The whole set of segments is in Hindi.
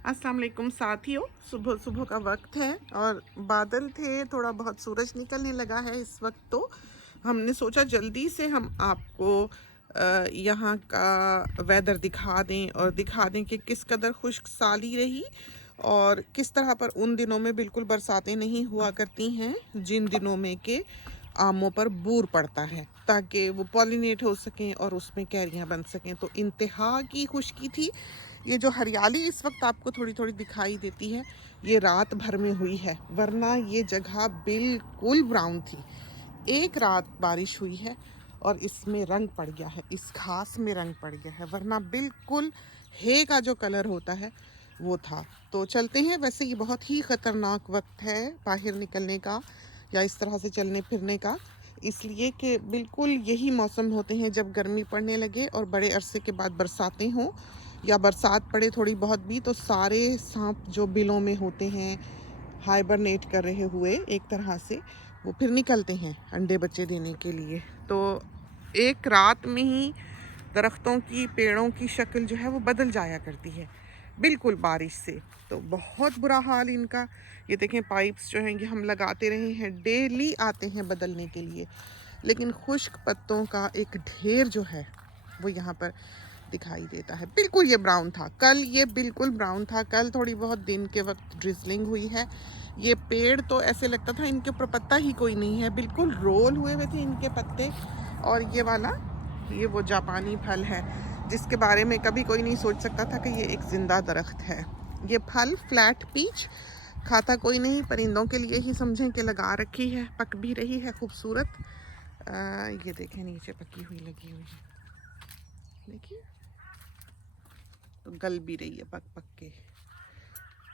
अस्सलाम वालेकुम साथियों, सुबह सुबह का वक्त है और बादल थे, थोड़ा बहुत सूरज निकलने लगा है इस वक्त। तो हमने सोचा जल्दी से हम आपको यहाँ का वेदर दिखा दें और दिखा दें कि किस कदर खुश्क साली रही और किस तरह पर उन दिनों में बिल्कुल बरसातें नहीं हुआ करती हैं जिन दिनों में के आमों पर बूर पड़ता है, ताकि वो पॉलिनेट हो सकें और उसमें कैरियां बन सकें। तो इंतहा की खुशकी थी। ये जो हरियाली इस वक्त आपको थोड़ी थोड़ी दिखाई देती है, ये रात भर में हुई है, वरना ये जगह बिल्कुल ब्राउन थी। एक रात बारिश हुई है और इसमें रंग पड़ गया है, इस घास में रंग पड़ गया है, वरना बिल्कुल हे का जो कलर होता है वो था। तो चलते हैं। वैसे ये बहुत ही ख़तरनाक वक्त है बाहर निकलने का या इस तरह से चलने फिरने का, इसलिए कि बिल्कुल यही मौसम होते हैं जब गर्मी पड़ने लगे और बड़े अरसे के बाद बरसातें हों या बरसात पड़े थोड़ी बहुत भी, तो सारे सांप जो बिलों में होते हैं हाइबरनेट कर रहे हुए एक तरह से, वो फिर निकलते हैं अंडे बच्चे देने के लिए। तो एक रात में ही दरख्तों की, पेड़ों की शक्ल जो है वो बदल जाया करती है बिल्कुल बारिश से। तो बहुत बुरा हाल इनका। ये देखें, पाइप्स जो हैं ये हम लगाते रहे हैं, डेली आते हैं बदलने के लिए, लेकिन खुश्क पत्तों का एक ढेर जो है वो यहाँ पर दिखाई देता है। बिल्कुल ये ब्राउन था कल, ये बिल्कुल ब्राउन था कल। थोड़ी बहुत दिन के वक्त ड्रिजलिंग हुई है। ये पेड़ तो ऐसे लगता था इनके ऊपर पत्ता ही कोई नहीं है, बिल्कुल रोल हुए हुए थे इनके पत्ते। और ये वाला, ये वो जापानी फल है जिसके बारे में कभी कोई नहीं सोच सकता था कि ये एक जिंदा दरख्त है। ये फल फ्लैट पीच खाता कोई नहीं, परिंदों के लिए ही समझें कि लगा रखी है, पक भी रही है खूबसूरत। ये देखें, नीचे पकी हुई लगी हुई है, देखिए, तो गल भी रही है पक पक के।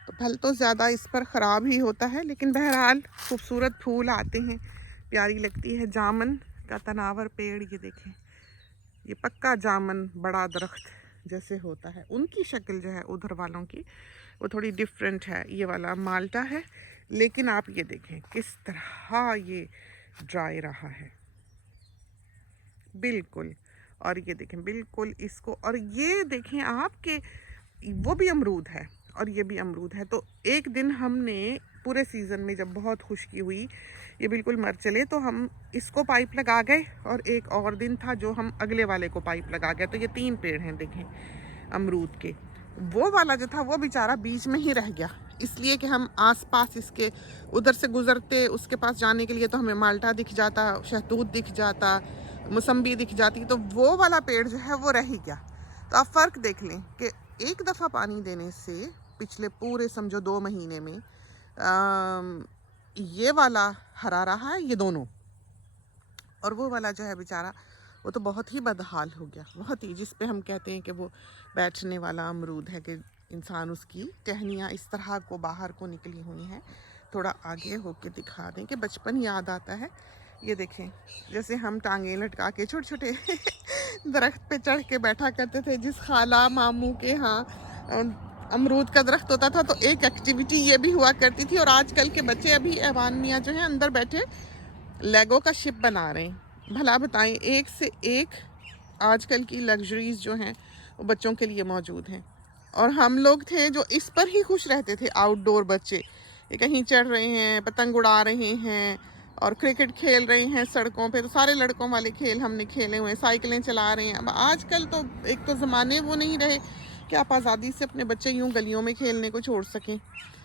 तो फल तो ज़्यादा इस पर ख़राब ही होता है, लेकिन बहरहाल खूबसूरत फूल आते हैं, प्यारी लगती है। जामन का तनावर पेड़, ये देखें, ये पक्का जामन बड़ा दरख्त जैसे होता है, उनकी शक्ल जो है उधर वालों की वो थोड़ी डिफरेंट है। ये वाला माल्टा है, लेकिन आप ये देखें किस तरह ये ड्राई रहा है बिल्कुल। और ये देखें बिल्कुल इसको, और ये देखें आपके, वो भी अमरूद है और ये भी अमरूद है। तो एक दिन हमने पूरे सीज़न में जब बहुत खुशकी हुई, ये बिल्कुल मर चले, तो हम इसको पाइप लगा गए, और एक और दिन था जो हम अगले वाले को पाइप लगा गए। तो ये 3 पेड़ हैं देखें अमरूद के। वो वाला जो था वो बेचारा बीच में ही रह गया, इसलिए कि हम आसपास इसके उधर से गुजरते, उसके पास जाने के लिए तो हमें माल्टा दिख जाता, शहतूत दिख जाता, मौसम्बी दिख जाती, तो वो वाला पेड़ जो है वो रह ही गया। तो आप फ़र्क देख लें कि एक दफ़ा पानी देने से पिछले पूरे समझो 2 महीने में ये वाला हरा रहा है, ये दोनों, और वो वाला जो है बेचारा वो तो बहुत ही बदहाल हो गया, बहुत ही, जिस पे हम कहते हैं कि वो बैठने वाला अमरूद है, कि इंसान उसकी टहनियाँ इस तरह को बाहर को निकली हुई हैं। थोड़ा आगे होके दिखा दें कि बचपन याद आता है। ये देखें, जैसे हम टांगे लटका के छोटे छोटे दरख्त पे चढ़ के बैठा करते थे, जिस खाला मामू के यहाँ अमरूद का दरख्त होता था, तो एक एक्टिविटी ये भी हुआ करती थी। और आजकल के बच्चे अभी ऐवान मियाँ जो हैं अंदर बैठे लेगो का शिप बना रहे हैं। भला बताएं, एक से एक आजकल की लग्जरीज जो हैं वो बच्चों के लिए मौजूद हैं, और हम लोग थे जो इस पर ही खुश रहते थे। आउटडोर बच्चे, ये कहीं चढ़ रहे हैं, पतंग उड़ा रहे हैं और क्रिकेट खेल रहे हैं सड़कों पे, तो सारे लड़कों वाले खेल हमने खेले हुए हैं, साइकिलें चला रहे हैं। अब आजकल तो एक तो ज़माने वो नहीं रहे कि आप आज़ादी से अपने बच्चे यूँ गलियों में खेलने को छोड़ सकें।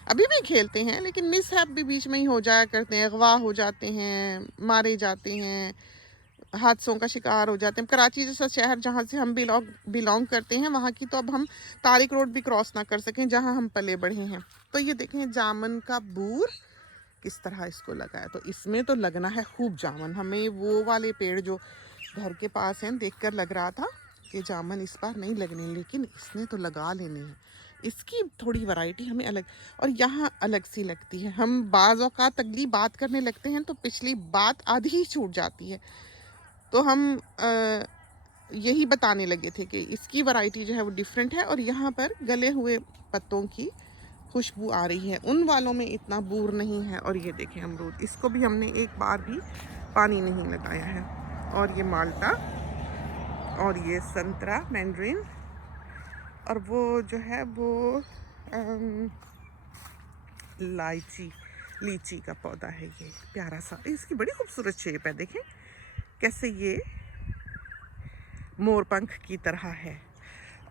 अभी भी खेलते हैं, लेकिन मिसहैप भी बीच में ही हो जाया करते हैं, अगवा हो जाते हैं, मारे जाते हैं, हादसों का शिकार हो जाते हैं। कराची जैसा शहर जहाँ से हम बिलोंग करते हैं, वहाँ की तो अब हम तारिक रोड भी क्रॉस ना कर सकें जहाँ हम पले बढ़े हैं। तो ये देखें जामन का बूर किस तरह इसको लगा है। तो इसमें तो लगना है खूब जामन। हमें वो वाले पेड़ जो घर के पास हैं देखकर लग रहा था कि जामन इस बार नहीं लगने, लेकिन इसने तो लगा लेने हैं। इसकी थोड़ी वैरायटी हमें अलग, और यहाँ अलग सी लगती है। हम बाज़ औक़ात अगली बात करने लगते हैं तो पिछली बात आधी ही छूट जाती है। तो हम यही बताने लगे थे कि इसकी वैरायटी जो है वो डिफरेंट है, और यहाँ पर गले हुए पत्तों की खुशबू आ रही है, उन वालों में इतना बूर नहीं है। और ये देखें अमरूद, इसको भी हमने एक बार भी पानी नहीं लगाया है। और ये माल्टा, और ये संतरा मैंड्रिन, और वो जो है वो लाइची लीची का पौधा है ये, प्यारा सा, इसकी बड़ी खूबसूरत शेप है, देखें कैसे ये मोरपंख की तरह है।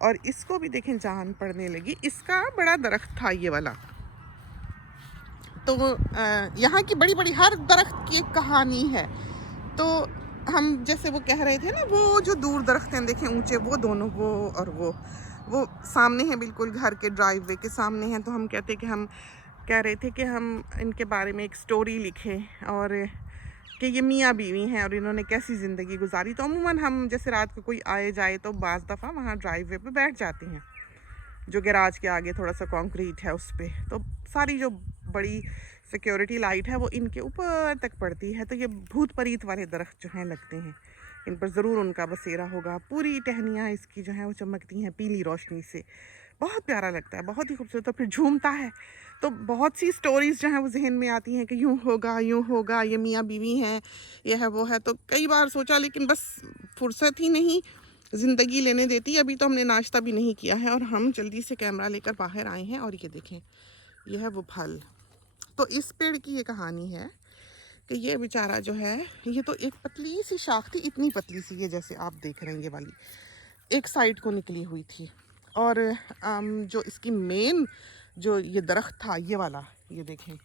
और इसको भी देखें जान पड़ने लगी। इसका बड़ा दरख्त था ये वाला, तो यहाँ की बड़ी बड़ी हर दरख्त की एक कहानी है। तो हम जैसे वो कह रहे थे ना, वो जो दूर दरख्त हैं देखें ऊंचे, वो दोनों, वो और वो सामने हैं, बिल्कुल घर के ड्राइववे के सामने हैं। तो हम कहते कि हम कह रहे थे कि हम इनके बारे में एक स्टोरी लिखें, और कि ये मियाँ बीवी हैं और इन्होंने कैसी ज़िंदगी गुजारी। तो अमूमन हम जैसे रात को कोई आए जाए तो बाज़ दफ़ा वहाँ ड्राइववे पे बैठ जाते हैं, जो गैराज के आगे थोड़ा सा कंक्रीट है उस पर। तो सारी जो बड़ी सिक्योरिटी लाइट है वो इनके ऊपर तक पड़ती है। तो ये भूत परीत वाले दरख्त जो हैं लगते हैं, इन पर ज़रूर उनका बसेरा होगा। पूरी टहनियाँ इसकी जो हैं वो चमकती हैं पीली रोशनी से, बहुत प्यारा लगता है, बहुत ही खूबसूरत। तो फिर झूमता है, तो बहुत सी स्टोरीज़ जो हैं वो जहन में आती हैं कि यूँ होगा, ये मियाँ बीवी हैं, ये है वो है। तो कई बार सोचा, लेकिन बस फुर्सत ही नहीं ज़िंदगी लेने देती। अभी तो हमने नाश्ता भी नहीं किया है और हम जल्दी से कैमरा लेकर बाहर आए हैं। और ये देखें, ये है वो फल। तो इस पेड़ की ये कहानी है कि ये बेचारा जो है, ये तो एक पतली सी शाख थी, इतनी पतली सी, ये जैसे आप देख रहे हैं ये वाली, एक साइड को निकली हुई थी। और जो इसकी मेन जो ये दरख्त था ये वाला, ये देखें,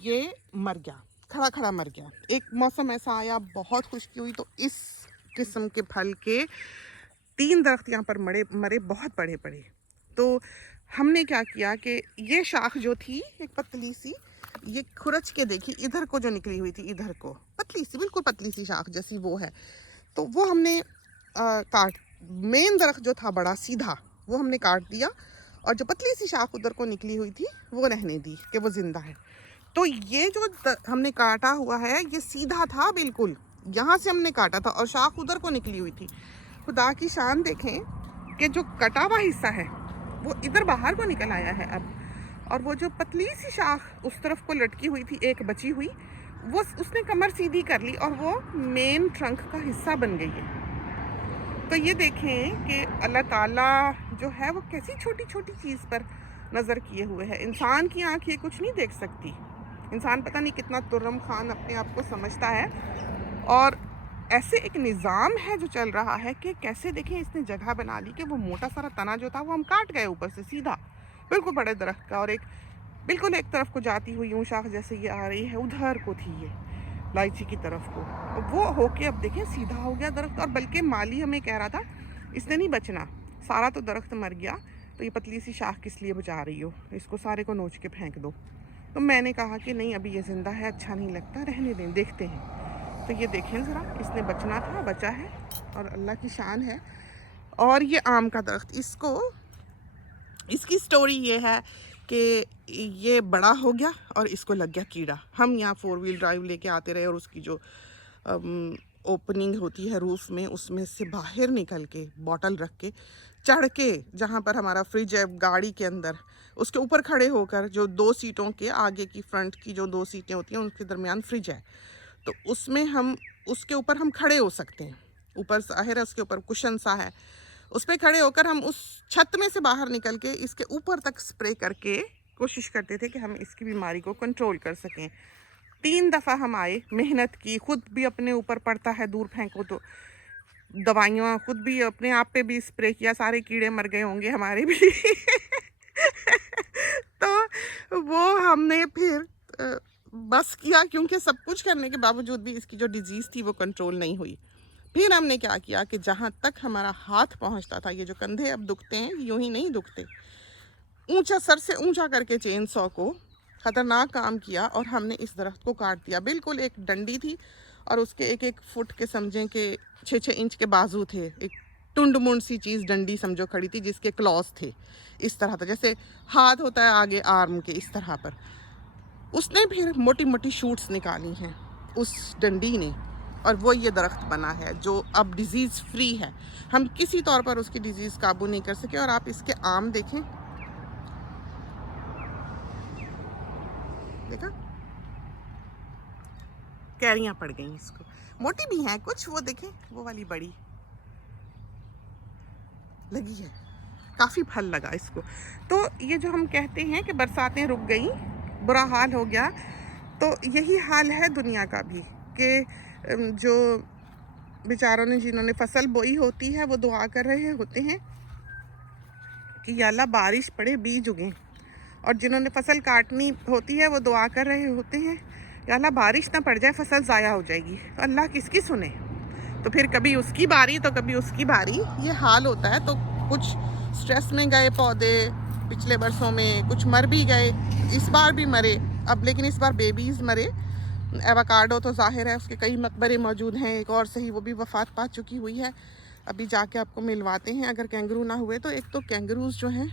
ये मर गया, खड़ा खड़ा मर गया। एक मौसम ऐसा आया, बहुत खुशकी हुई, तो इस किस्म के फल के 3 दरख्त यहाँ पर मरे, बहुत बड़े बड़े। तो हमने क्या किया कि ये शाख जो थी एक पतली सी, ये खुरच के देखी, इधर को जो निकली हुई थी, इधर को पतली सी, बिल्कुल पतली सी शाख जैसी वो है, तो वो हमने काट, मेन दरख्त जो था बड़ा सीधा, वो हमने काट दिया, और जो पतली सी शाख उधर को निकली हुई थी वो रहने दी कि वो ज़िंदा है। तो ये जो हमने काटा हुआ है ये सीधा था बिल्कुल, यहाँ से हमने काटा था और शाख उधर को निकली हुई थी। खुदा की शान देखें कि जो कटा हुआ हिस्सा है वो इधर बाहर को निकल आया है अब, और वो जो पतली सी शाख उस तरफ को लटकी हुई थी एक बची हुई, वो उसने कमर सीधी कर ली और वो मेन ट्रंक का हिस्सा बन गई है। तो ये देखें कि अल्लाह ताला जो है वो कैसी छोटी छोटी चीज़ पर नज़र किए हुए है। इंसान की आँख ये कुछ नहीं देख सकती, इंसान पता नहीं कितना तुर्रम खान अपने आप को समझता है। और ऐसे एक निज़ाम है जो चल रहा है कि कैसे देखें इसने जगह बना ली कि वो मोटा सारा तना जो था वो हम काट गए ऊपर से सीधा, बिल्कुल बड़े दरख्त का, और एक बिल्कुल एक तरफ को जाती हुई यूँ शाख जैसे ये आ रही है, उधर को थी ये लाइची की तरफ को, वो होके अब देखें सीधा हो गया दरख्त। और बल्कि माली हमें कह रहा था इसने नहीं बचना, सारा तो दरख्त मर गया, तो ये पतली सी शाख किस लिए बचा रही हो, इसको सारे को नोच के फेंक दो। तो मैंने कहा कि नहीं, अभी ये ज़िंदा है, अच्छा नहीं लगता, रहने दें, देखते हैं। तो ये देखें ज़रा, इसने बचना था, बचा है, और अल्लाह की शान है। और ये आम का दरख्त, इसकी स्टोरी ये है कि ये बड़ा हो गया और इसको लग गया कीड़ा। हम यहाँ 4 व्हील ड्राइव लेके आते रहे और उसकी जो ओपनिंग होती है रूफ में, उसमें से बाहर निकल के बॉटल रख के चढ़ के जहाँ पर हमारा फ्रिज है गाड़ी के अंदर, उसके ऊपर खड़े होकर, जो 2 सीटों के आगे की फ्रंट की जो 2 सीटें होती हैं उनके दरमियान फ्रिज है, तो उसमें हम उसके ऊपर हम खड़े हो सकते हैं। ऊपर जाहिर है उसके ऊपर कुशन सा है, उस पर खड़े होकर हम उस छत में से बाहर निकल के इसके ऊपर तक स्प्रे करके कोशिश करते थे कि हम इसकी बीमारी को कंट्रोल कर सकें। 3 दफ़ा हम आए, मेहनत की, खुद भी अपने ऊपर पड़ता है, दूर फेंको तो दवाइयाँ, खुद भी अपने आप पे भी स्प्रे किया, सारे कीड़े मर गए होंगे हमारे भी तो वो हमने फिर बस किया, क्योंकि सब कुछ करने के बावजूद भी इसकी जो डिजीज़ थी वो कंट्रोल नहीं हुई। फिर हमने क्या किया कि जहाँ तक हमारा हाथ पहुँचता था, ये जो कंधे अब दुखते हैं यूँ ही नहीं दुखते, ऊंचा, सर से ऊंचा करके चेन सॉ को ख़तरनाक काम किया और हमने इस दरख्त को काट दिया। बिल्कुल एक डंडी थी और उसके 1-1 फुट के समझें कि 6-6 इंच के बाजू थे, एक टुंड मुंड सी चीज़ डंडी समझो खड़ी थी, जिसके क्लॉस थे इस तरह था, जैसे हाथ होता है आगे आर्म के, इस तरह पर। उसने फिर मोटी मोटी शूट्स निकाली हैं उस डंडी ने, और वो ये दरख्त बना है जो अब डिज़ीज़ फ्री है। हम किसी तौर पर उसकी डिज़ीज़ काबू नहीं कर सके। और आप इसके आम देखें, देखा कैरियाँ पड़ गई इसको, मोटी भी हैं कुछ, वो देखें वो वाली बड़ी लगी है। काफ़ी फल लगा इसको। तो ये जो हम कहते हैं कि बरसातें रुक गई, बुरा हाल हो गया, तो यही हाल है दुनिया का भी कि जो बेचारों ने, जिन्होंने फसल बोई होती है, वो दुआ कर रहे होते हैं कि या अल्लाह बारिश पड़े, बीज उगें। और जिन्होंने फसल काटनी होती है वो दुआ कर रहे होते हैं या अल्लाह बारिश ना पड़ जाए, फसल ज़ाया हो जाएगी। तो अल्लाह किसकी सुने? तो फिर कभी उसकी बारी तो कभी उसकी बारी, ये हाल होता है। तो कुछ स्ट्रेस में गए पौधे पिछले बरसों में, कुछ मर भी गए, इस बार भी मरे। अब लेकिन इस बार बेबीज़ मरे। एवोकाडो तो जाहिर है उसके कई मकबरे मौजूद हैं, एक और सही वो भी वफ़ात पा चुकी हुई है। अभी जाके आपको मिलवाते हैं अगर कैंगरू ना हुए तो। एक तो कैंगरूज जो हैं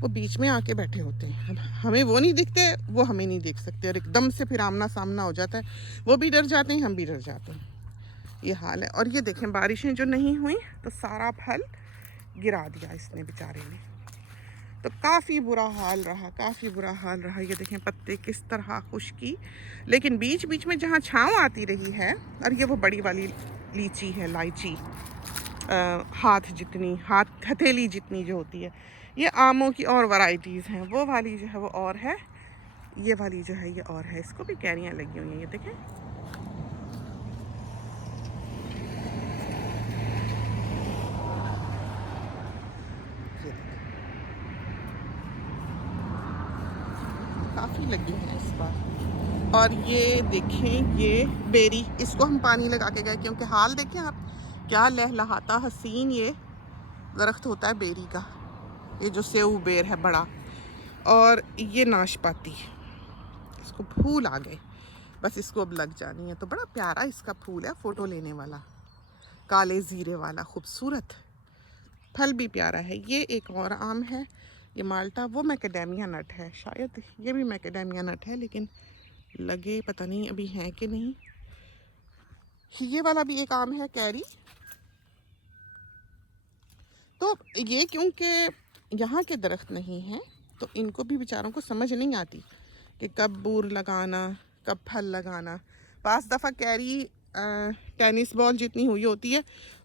वो बीच में आके बैठे होते हैं, अब हमें वो नहीं दिखते, वो हमें नहीं देख सकते, और एकदम से फिर आमना सामना हो जाता है। वो भी डर जाते हैं, हम भी डर जाते हैं, ये हाल है। और ये देखें, बारिशें जो नहीं हुई तो सारा फल गिरा दिया इसने बेचारे ने। तो काफ़ी बुरा हाल रहा, काफ़ी बुरा हाल रहा। ये देखें पत्ते किस तरह खुश्की, लेकिन बीच बीच में जहाँ छाँव आती रही है। और ये वो बड़ी वाली लीची है, लाइची, हाथ जितनी, हाथ हथेली जितनी जो होती है। ये आमों की और वैरायटीज़ हैं, वो वाली जो है वो और है, ये वाली जो है ये और है। इसको भी कैरियाँ लगी हुई हैं, ये देखें। काफ़ी लगी हैं इस बार। और ये देखें, ये बेरी, इसको हम पानी लगा के गए क्योंकि हाल देखें आप, क्या लहलहाता हसीन ये दरख्त होता है बेरी का। ये जो सेव बेर है बड़ा, और ये नाशपाती, इसको फूल आ गए, बस इसको अब लग जानी है। तो बड़ा प्यारा इसका फूल है, फ़ोटो लेने वाला, काले ज़ीरे वाला, खूबसूरत। फल भी प्यारा है। ये एक और आम है, ये माल्टा, वो मैकेडेमिया नट है शायद, ये भी मैकेडेमिया नट है, लेकिन लगे पता नहीं अभी हैं कि नहीं। ये वाला भी एक आम है, कैरी। तो ये क्योंकि यहाँ के दरख्त नहीं हैं तो इनको भी बेचारों को समझ नहीं आती कि कब बूर लगाना, कब फल लगाना। पांच दफ़ा कैरी टेनिस बॉल जितनी हुई होती है,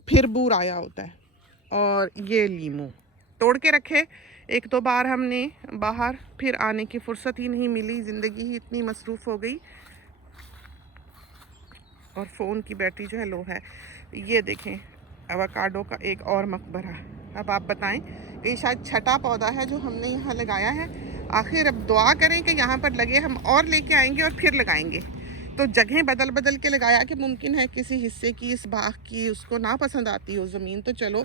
फिर बूर आया होता है। और ये लीमू तोड़ के रखे एक दो बार हमने बाहर, फिर आने की फुर्सत ही नहीं मिली, ज़िंदगी ही इतनी मसरूफ़ हो गई। और फ़ोन की बैटरी जो है लो है। ये देखें एवोकाडो का एक और मकबरा। अब आप बताएं कि शायद छठा पौधा है जो हमने यहाँ लगाया है। आखिर अब दुआ करें कि यहाँ पर लगे, हम और लेके आएंगे और फिर लगाएंगे। तो जगह बदल बदल के लगाया कि मुमकिन है किसी हिस्से की, इस बाग की, उसको ना पसंद आती हो ज़मीन, तो चलो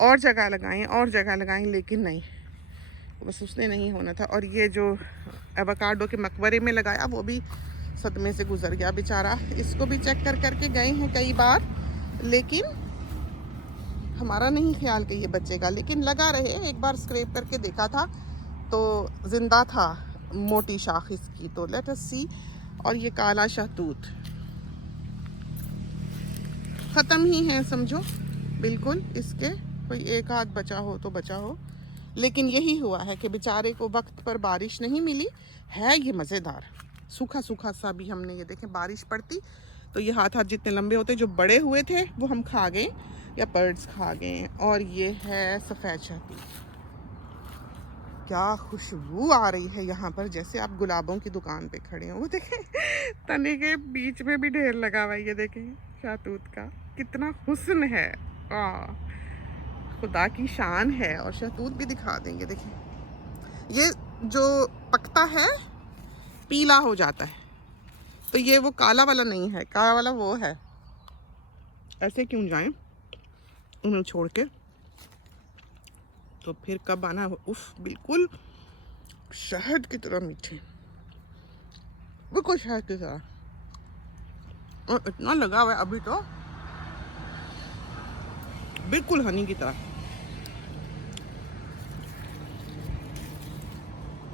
और जगह लगाएं और जगह लगाएं, लेकिन नहीं, बस उसने नहीं होना था। और ये जो एवोकाडो के मकबरे में लगाया वो भी सदमे से गुजर गया बेचारा। इसको भी चेक कर करके गए हैं कई बार, लेकिन हमारा नहीं ख्याल कि ये बचेगा, लेकिन लगा रहे। एक बार स्क्रैप करके देखा था तो ज़िंदा था, मोटी शाख इसकी। तो लेट अस सी। और ये काला शहतूत ख़त्म ही है समझो बिल्कुल, इसके कोई एक आध बचा हो तो बचा हो। लेकिन यही हुआ है कि बेचारे को वक्त पर बारिश नहीं मिली है। ये मज़ेदार सूखा सूखा सा भी हमने, ये देखें बारिश पड़ती तो ये हाथ हाथ जितने लंबे होते, जो बड़े हुए थे वो हम खा गए या बर्ड्स खा गए। और ये है सफ़ेद शहतूत, क्या खुशबू आ रही है यहाँ पर, जैसे आप गुलाबों की दुकान पे खड़े हो। वो देखें तने के बीच में भी ढेर लगा हुआ है, ये देखें शहतूत का कितना हुस्न है। खुदा की शान है। और शहतूत भी दिखा देंगे, देखें ये जो पकता है पीला हो जाता है, तो ये वो काला वाला नहीं है, काला वाला वो है। ऐसे क्यों जाएं उन्हें छोड़ के, तो फिर कब आना। उफ, बिल्कुल शहद की तरह मीठे, बिल्कुल शहद की तरह। और इतना लगा हुआ है अभी तो, बिल्कुल हनी की तरह।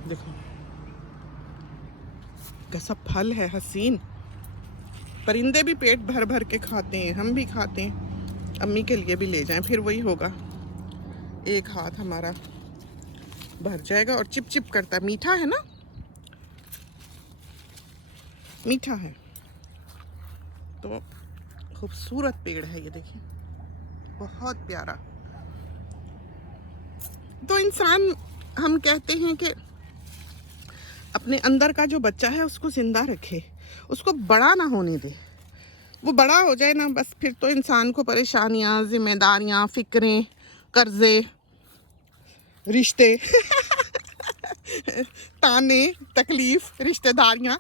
देखो कैसा फल है हसीन। परिंदे भी पेट भर भर के खाते हैं, हम भी खाते हैं। अम्मी के लिए भी ले जाएं, फिर वही होगा, एक हाथ हमारा भर जाएगा। और चिप चिप करता है, मीठा है ना, मीठा है। तो खूबसूरत पेड़ है ये देखिए, बहुत प्यारा। तो इंसान, हम कहते हैं कि अपने अंदर का जो बच्चा है उसको जिंदा रखे, उसको बड़ा ना होने दे। वो बड़ा हो जाए ना, बस फिर तो इंसान को परेशानियाँ, जिम्मेदारियाँ, फिक्रें, कर्जे, रिश्ते ताने, तकलीफ, रिश्तेदारियाँ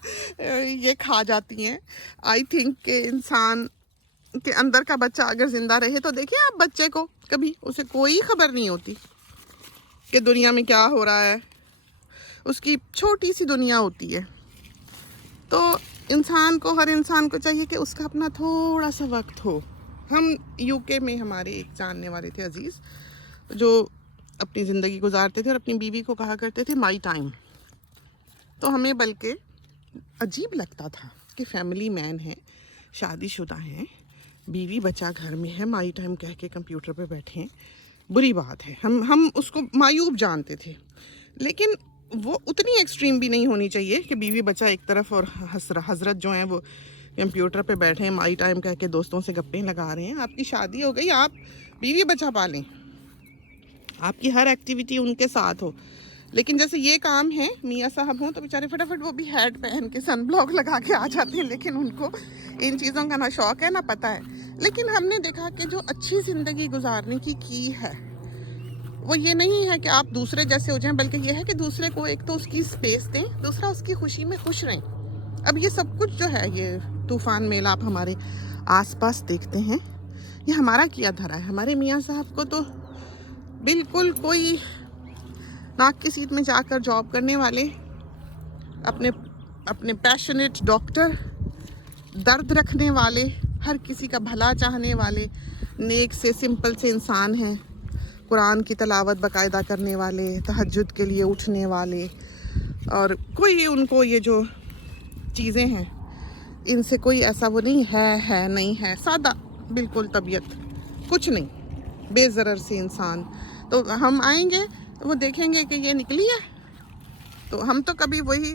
ये खा जाती हैं। आई थिंक कि इंसान के अंदर का बच्चा अगर जिंदा रहे, तो देखिए आप बच्चे को, कभी उसे कोई खबर नहीं होती कि दुनिया में क्या हो रहा है, उसकी छोटी सी दुनिया होती है। तो इंसान को, हर इंसान को चाहिए कि उसका अपना थोड़ा सा वक्त हो। हम यूके में, हमारे एक जानने वाले थे अजीज़, जो अपनी ज़िंदगी गुजारते थे और अपनी बीवी को कहा करते थे माई टाइम। तो हमें बल्कि अजीब लगता था कि फैमिली मैन है, शादीशुदा हैं, बीवी बच्चा घर में है, माई टाइम कह के कंप्यूटर पे बैठे हैं, बुरी बात है। हम उसको मायूब जानते थे। लेकिन वो उतनी एक्सट्रीम भी नहीं होनी चाहिए कि बीवी बच्चा एक तरफ और हजरत जो हैं वो कंप्यूटर पे बैठे हैं, माई टाइम कह के दोस्तों से गप्पे लगा रहे हैं। आपकी शादी हो गई, आप बीवी बच्चा पालें, आपकी हर एक्टिविटी उनके साथ हो। लेकिन जैसे ये काम है, मियाँ साहब हों तो बेचारे फटाफट वो भी हैट पहन के सन ब्लॉक लगा के आ जाते हैं, लेकिन उनको इन चीज़ों का ना शौक है ना पता है। लेकिन हमने देखा कि जो अच्छी ज़िंदगी गुजारने की है वो ये नहीं है कि आप दूसरे जैसे हो जाएं, बल्कि ये है कि दूसरे को एक तो उसकी स्पेस दें, दूसरा उसकी खुशी में खुश रहें। अब ये सब कुछ जो है, ये तूफ़ान मेला आप हमारे आसपास देखते हैं, ये हमारा किया धरा है। हमारे मियाँ साहब को तो बिल्कुल कोई नाक की सीट में जाकर जॉब करने वाले, अपने अपने पैशनेट डॉक्टर, दर्द रखने वाले, हर किसी का भला चाहने वाले, नेक से सिंपल से इंसान हैं। कुरान की तिलावत बाकायदा करने वाले, तहज्जुद के लिए उठने वाले, और कोई उनको ये जो चीज़ें हैं इनसे कोई ऐसा वो नहीं है नहीं है, सादा बिल्कुल तबीयत, कुछ नहीं, बेज़रर से इंसान। तो हम आएंगे तो वो देखेंगे कि ये निकली है, तो हम तो कभी वही,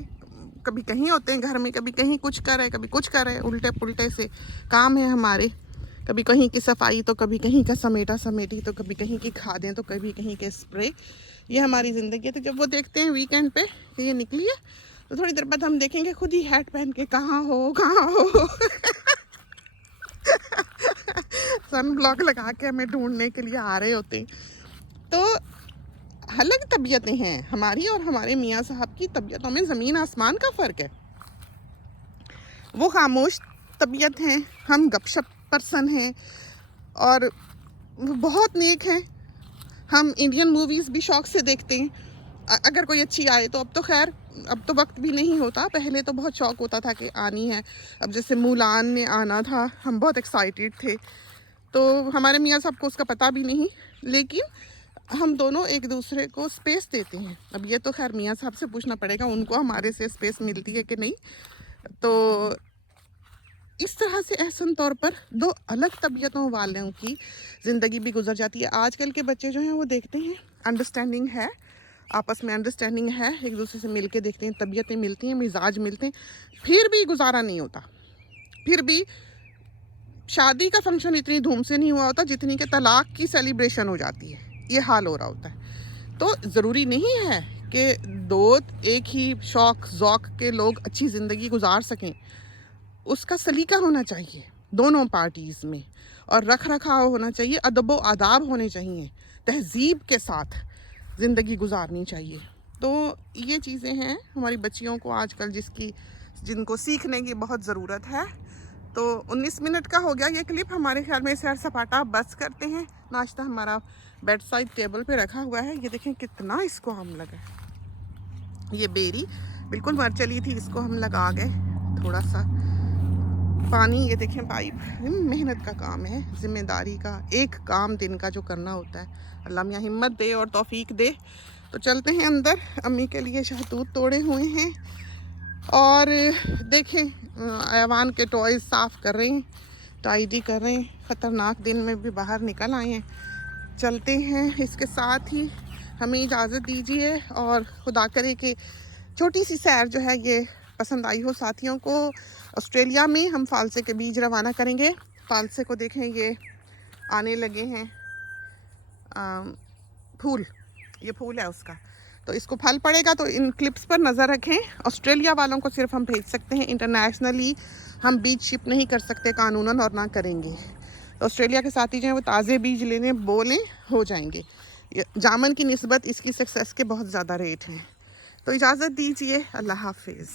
कभी कहीं होते हैं घर में, कभी कहीं कुछ कर रहे, कभी कुछ कर रहे, उल्टे पुल्टे से काम है हमारे। कभी कहीं की सफाई, तो कभी कहीं का समेटा समेटी, तो कभी कहीं की खादें, तो कभी कहीं के स्प्रे। ये हमारी ज़िंदगी है। तो जब वो देखते हैं वीकेंड पे कि ये निकली है, तो थोड़ी देर बाद हम देखेंगे खुद ही हैट पहन के कहाँ हो सन ब्लॉक लगा के हमें ढूंढने के लिए आ रहे होते हैं। तो अलग तबीयतें हैं हमारी और हमारे मियाँ साहब की तबीयतों में ज़मीन आसमान का फ़र्क है। वो खामोश तबीयत हैं, हम गपशप पर्सन हैं, और वो बहुत नेक हैं। हम इंडियन मूवीज़ भी शौक़ से देखते हैं, अगर कोई अच्छी आए तो। अब तो खैर, अब तो वक्त भी नहीं होता, पहले तो बहुत शौक़ होता था कि आनी है। अब जैसे मुलान में आना था, हम बहुत एक्साइटेड थे। तो हमारे मियाँ साहब को उसका पता भी नहीं, लेकिन हम दोनों एक दूसरे को स्पेस देते हैं। अब ये तो खैर मियाँ साहब से पूछना पड़ेगा, उनको हमारे से स्पेस मिलती है कि नहीं। तो इस तरह से एहसन तौर पर दो अलग तबीयतों वालों की ज़िंदगी भी गुजर जाती है। आजकल के बच्चे जो हैं वो देखते हैं, अंडरस्टैंडिंग है, आपस में अंडरस्टैंडिंग है, एक दूसरे से मिल के देखते हैं, तबीयतें मिलती हैं, मिजाज मिलते हैं, फिर भी गुजारा नहीं होता। फिर भी शादी का फंक्शन इतनी धूम से नहीं हुआ होता जितनी कि तलाक की सेलिब्रेशन हो जाती है। ये हाल हो रहा होता है। तो ज़रूरी नहीं है कि दो एक ही शौक़ ज़ौक़ के लोग अच्छी ज़िंदगी गुजार सकें। उसका सलीका होना चाहिए दोनों पार्टीज़ में, और रख रखाव होना चाहिए, अदब व आदाब होने चाहिए, तहज़ीब के साथ ज़िंदगी गुजारनी चाहिए। तो ये चीज़ें हैं हमारी बच्चियों को आजकल जिनको सीखने की बहुत ज़रूरत है। तो 19 मिनट का हो गया ये क्लिप। हमारे ख्याल में सैर सपाटा बस करते हैं। नाश्ता हमारा बेड साइड टेबल पे रखा हुआ है। ये देखें कितना इसको हम लगा है। ये बेरी बिल्कुल मर चली थी, इसको हम लगा गए थोड़ा सा पानी। ये देखें पाइप, मेहनत का काम है, जिम्मेदारी का, एक काम दिन का जो करना होता है। अल्लाह मियाँ हिम्मत दे और तौफीक दे। तो चलते हैं अंदर, अम्मी के लिए शहतूत तोड़े हुए हैं, और देखें ऐवान के टॉयज़ साफ़ कर रहे हैं, टाइडी कर रहे हैं। ख़तरनाक दिन में भी बाहर निकल आए हैं। चलते हैं, इसके साथ ही हमें इजाज़त दीजिए, और खुदा करे कि छोटी सी सैर जो है ये पसंद आई हो साथियों को। ऑस्ट्रेलिया में हम फालसे के बीज रवाना करेंगे। फालसे को देखें, ये आने लगे हैं फूल, ये फूल है उसका। तो इसको फल पड़ेगा तो इन क्लिप्स पर नज़र रखें। ऑस्ट्रेलिया वालों को सिर्फ हम भेज सकते हैं, इंटरनेशनली हम बीज शिप नहीं कर सकते कानूनन, और ना करेंगे। तो ऑस्ट्रेलिया के साथी जो हैं वो ताज़े बीज लेने बोलें, हो जाएंगे। जामन की निस्बत इसकी सक्सेस के बहुत ज़्यादा रेट हैं। तो इजाज़त दीजिए, अल्लाह हाफिज़।